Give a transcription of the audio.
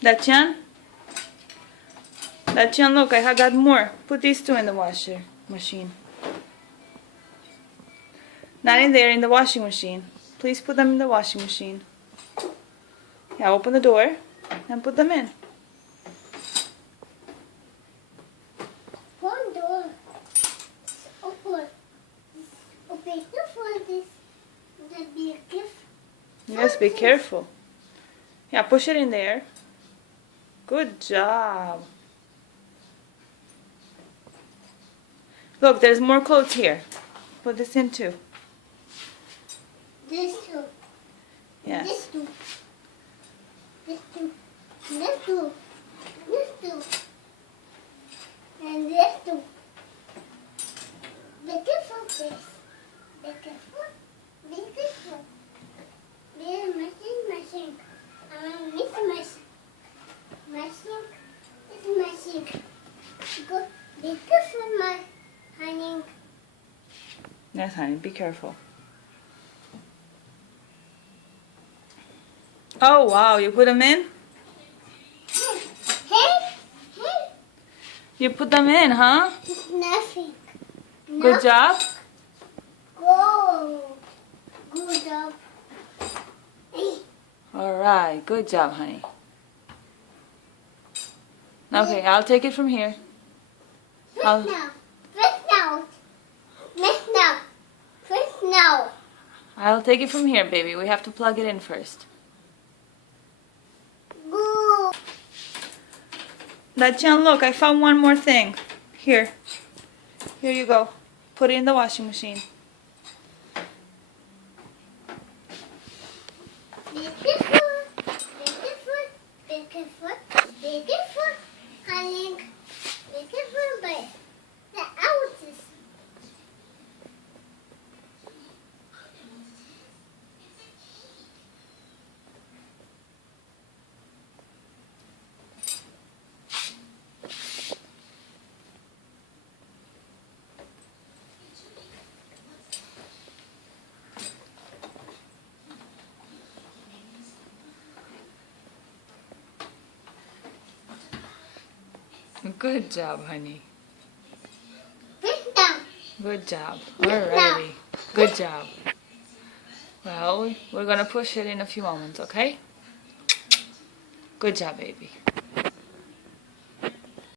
Dachan? Dachan, look, I got more. Put these two in the washer machine. Not in there, in the washing machine. Please put them in the washing machine. Yeah, open the door and put them in. One door. Open. Open for this. Be careful. Yes, be careful. Yeah, push it in there. Good job. Look, there's more clothes here. Put this in too. This two. Yes. This two. This two. This two. This two. And this two. Be careful, please. Be careful. Be careful. This machine. This machine. This machine. Go. Be careful, my honey. Yes, honey, be careful. Oh, wow, you put them in? Hey. You put them in, huh? Nothing. Good job. Go. Good job. All right, good job, honey. Okay, I'll take it from here. I'll- First now. I'll take it from here, baby. We have to plug it in first. Go. Dachan, look, I found one more thing. Here. Here you go. Put it in the washing machine. Be careful. Be careful, honey. Be careful, but the outs. Good job, honey. First now. Good job. Alrighty. Good job. Well, we're gonna push it in a few moments, okay? Good job, baby.